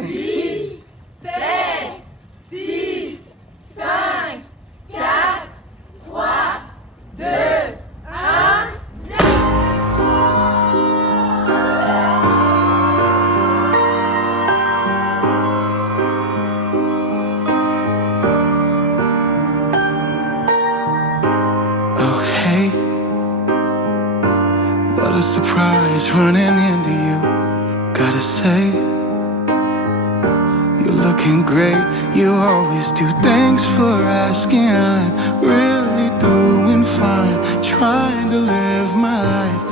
8, 7, 6, 5, 4, 3, 2, 1, 0. Oh hey, what a surprise running into you. Gotta say, you're looking great, you always do. Thanks for asking, I'm really doing fine. Trying to live my life